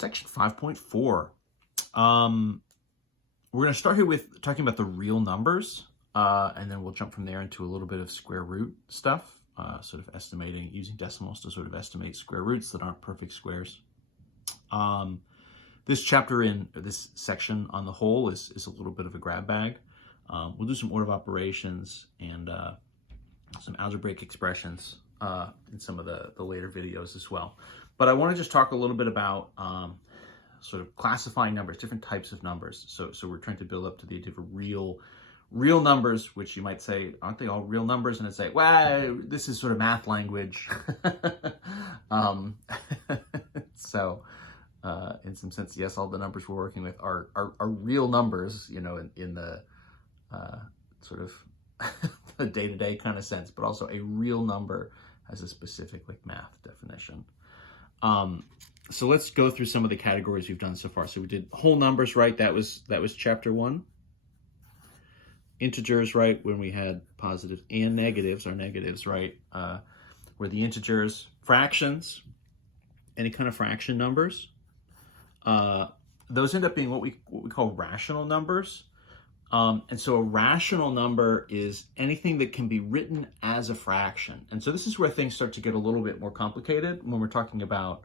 Section 5.4. We're going to start here with talking about the real numbers, and then we'll jump from there into a little bit of square root stuff, sort of estimating, using decimals to sort of estimate square roots that aren't perfect squares. This chapter in this section on the whole is a little bit of a grab bag. We'll do some order of operations and some algebraic expressions in some of the later videos as well. But I want to just talk a little bit about sort of classifying numbers, different types of numbers. So we're trying to build up to the idea of real numbers, which you might say, aren't they all real numbers? And it's like, well, this is sort of math language. So in some sense, yes, all the numbers we're working with are real numbers, you know, in the sort of the day-to-day kind of sense, but also a real number has a specific like math definition. So let's go through some of the categories we've done so far. So we did whole numbers, right? That was chapter 1. Integers, right? When we had positives and negatives, our negatives, right? Were the integers. Fractions, any kind of fraction numbers. Those end up being what we call rational numbers. And so a rational number is anything that can be written as a fraction. And so this is where things start to get a little bit more complicated when we're talking about,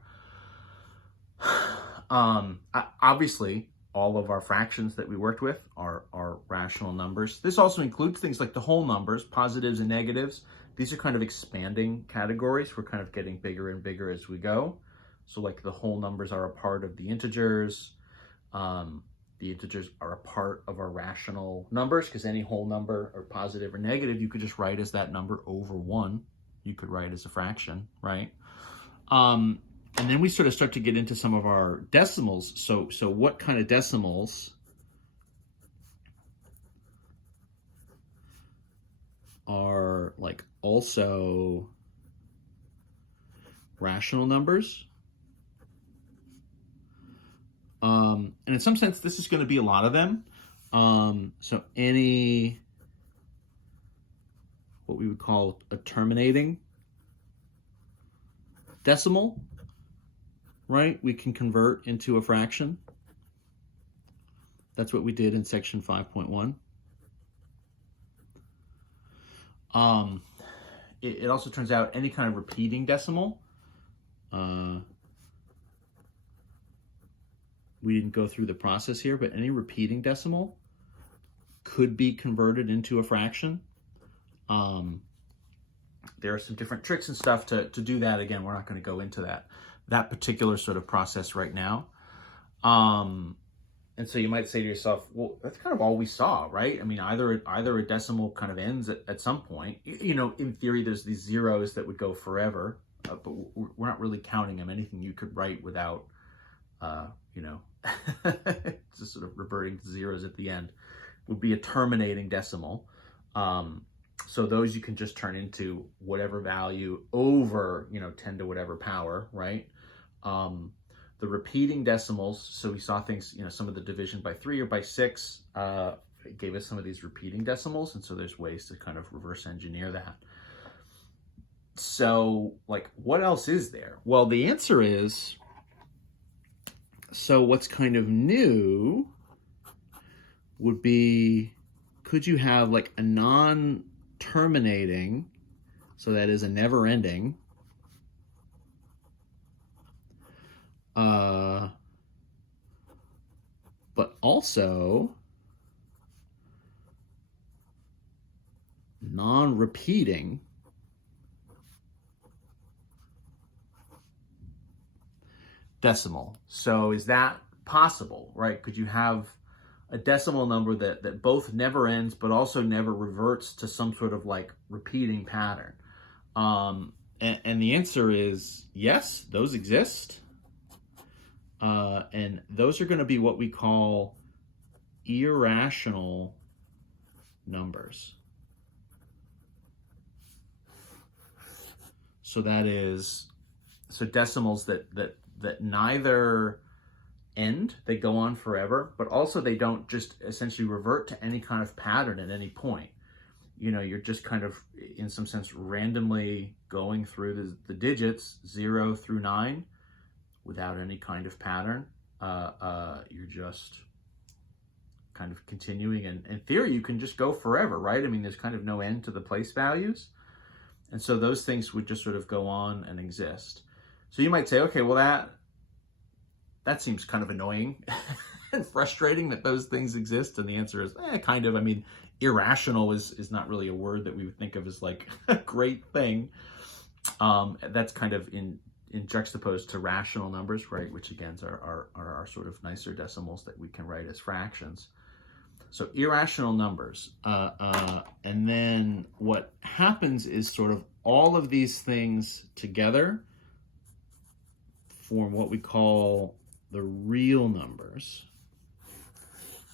obviously, all of our fractions that we worked with are rational numbers. This also includes things like the whole numbers, positives and negatives. These are kind of expanding categories. We're kind of getting bigger and bigger as we go. So like the whole numbers are a part of the integers. The integers are a part of our rational numbers because any whole number or positive or negative, you could just write as that number over 1. You could write as a fraction, right? And then we sort of start to get into some of our decimals. So what kind of decimals are like also rational numbers? And in some sense, this is going to be a lot of them. So any, what we would call a terminating decimal, right? We can convert into a fraction. That's what we did in section 5.1. It also turns out any kind of repeating decimal, we didn't go through the process here, but any repeating decimal could be converted into a fraction. There are some different tricks and stuff to do that. Again, we're not going to go into that particular sort of process right now. And so you might say to yourself, well, that's kind of all we saw, right? I mean, either a decimal kind of ends at some point. You know, in theory, there's these zeros that would go forever, but we're not really counting them. Anything you could write without, you know, just sort of reverting to zeros at the end would be a terminating decimal. So those you can just turn into whatever value over, you know, 10 to whatever power, right? The repeating decimals, so we saw things, you know, some of the division by 3 or by 6 gave us some of these repeating decimals, and so there's ways to kind of reverse engineer that. So, like, what else is there? Well, the answer is, so what's kind of new would be, could you have like a non-terminating, so that is a never-ending, but also non-repeating decimal. So is that possible, right? Could you have a decimal number that both never ends but also never reverts to some sort of like repeating pattern? And the answer is yes, those exist. And those are going to be what we call irrational numbers. So that is, so decimals that neither end, they go on forever, but also they don't just essentially revert to any kind of pattern at any point. You know, you're just kind of, in some sense, randomly going through the digits 0 through 9, without any kind of pattern. You're just kind of continuing, and in theory you can just go forever, right? I mean, there's kind of no end to the place values, and so those things would just sort of go on and exist. So you might say, okay, well that seems kind of annoying and frustrating that those things exist, and the answer is kind of. I mean, irrational is not really a word that we would think of as like a great thing. That's kind of in juxtaposed to rational numbers, right, which again are our sort of nicer decimals that we can write as fractions. So irrational numbers. And then what happens is sort of all of these things together form what we call the real numbers.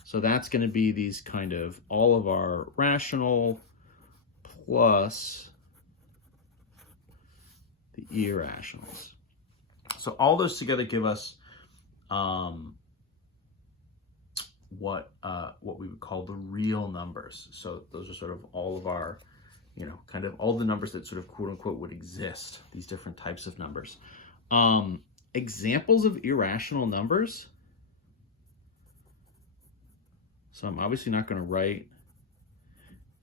So that's going to be these kind of all of our rational plus the irrationals. So all those together give us what we would call the real numbers. So those are sort of all of our, kind of all the numbers that sort of quote unquote would exist, these different types of numbers. Examples of irrational numbers. So I'm obviously not going to write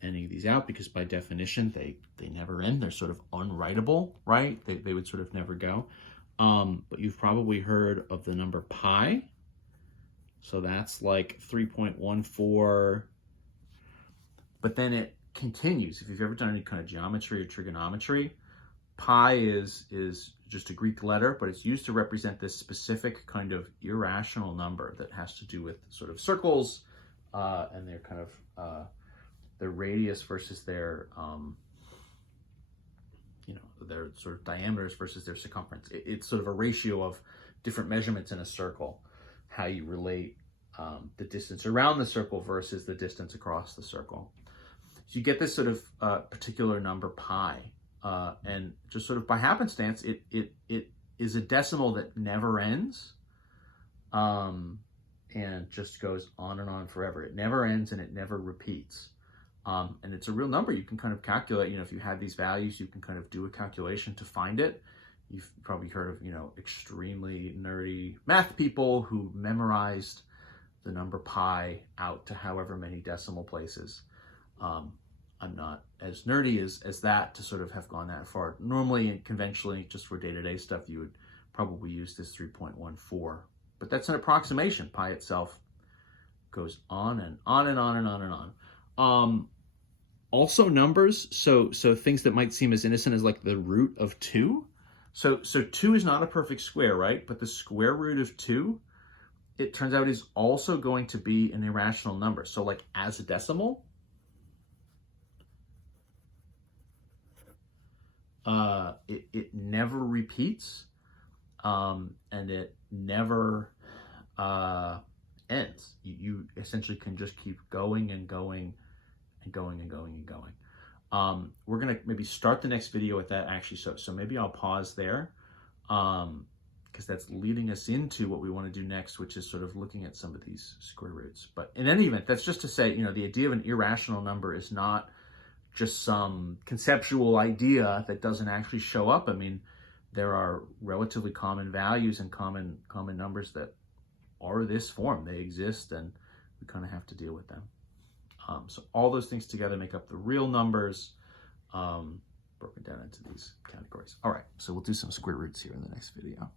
any of these out because by definition they never end. They're sort of unwritable, right? They would sort of never go. But you've probably heard of the number pi. So that's like 3.14. But then it continues. If you've ever done any kind of geometry or trigonometry, pi is just a Greek letter, but it's used to represent this specific kind of irrational number that has to do with sort of circles and their kind of their radius versus their their sort of diameters versus their circumference. It's sort of a ratio of different measurements in a circle, how you relate the distance around the circle versus the distance across the circle. So you get this sort of particular number pi, and just sort of by happenstance, it is a decimal that never ends, and just goes on and on forever. It never ends and it never repeats. And it's a real number. You can kind of calculate, if you had these values, you can kind of do a calculation to find it. You've probably heard of, extremely nerdy math people who memorized the number pi out to however many decimal places. I'm not as nerdy as that to sort of have gone that far. Normally and conventionally, just for day-to-day stuff, you would probably use this 3.14. But that's an approximation. Pi itself goes on and on and on and on and on. Also numbers, so things that might seem as innocent as like the root of 2. So 2 is not a perfect square, right? But the square root of 2, it turns out, is also going to be an irrational number. So like as a decimal, it never repeats, and it never ends. You essentially can just keep going and going and going and going and going. We're gonna maybe start the next video with that actually, so maybe I'll pause there, because that's leading us into what we want to do next, which is sort of looking at some of these square roots. But in any event, that's just to say, the idea of an irrational number is not just some conceptual idea that doesn't actually show up. I mean, there are relatively common values and common numbers that are this form. They exist, and we kind of have to deal with them. So all those things together make up the real numbers, broken down into these categories. All right, so we'll do some square roots here in the next video.